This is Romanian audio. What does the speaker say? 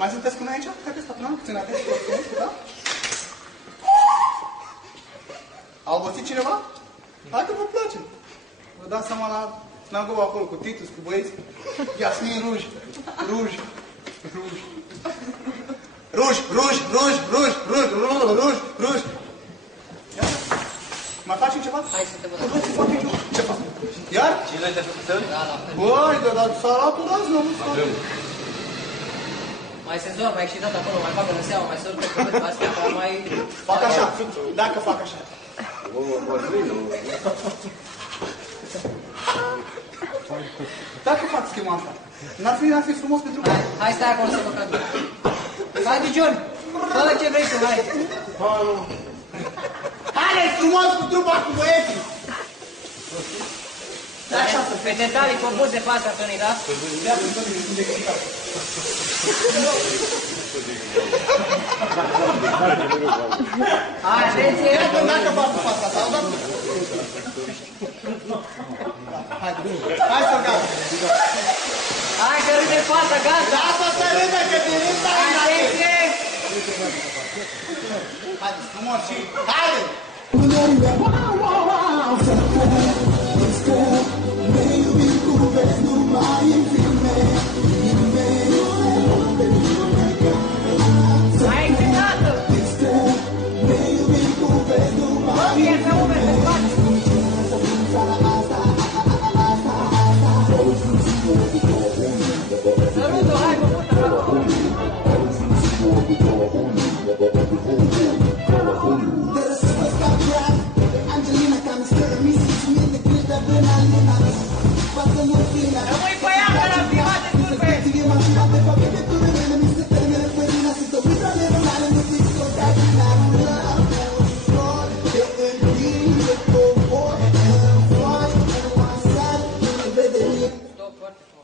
Mai sunteți cu noi aici? Haideți, patronat, puțin atenție, da? A obosit cineva? Hai că vă place. Vă dați seama la sinagoga acolo cu Titus, cu băieți? Iasmin Ruj, Ruj, Ruj. Ruj, Ruj, Ruj, Ruj, Ruj, Ruj, Ruj, Ruj. Ia? Mai facem ceva? Hai să te văd. Ce fac? Iar? 50 de săptămâni? Da, la fel. Băi, dar salatul azi nu Avem. Mai senzor, mai excitat acolo, mai fac în seama, mai săr pe cuvânt, astea, mai... fac așa, dacă fac așa. Dacă fac schema asta, n-ar fi frumos pentru că... Hai, stai acolo să vă cad. Hai, Dijon! Fă ce vrei tu, hai! Haideți frumos cu trupa cu băieții! Pe detalii compuse pe asta, Tony, da? Hai, atenție! Dacă fac cu fața asta, da? Hai să gata! Hai că râde fața, gata! Lasă să râde, că din râsta Hai, atenție! Haideți frumos și... Haide! Hai, excitat-o! Ia să umeri pe spate! Sărută, hai, mă mută, bravo! Rămâi pe ea, că l-am filmat de turbe! Stop, foarte frumos.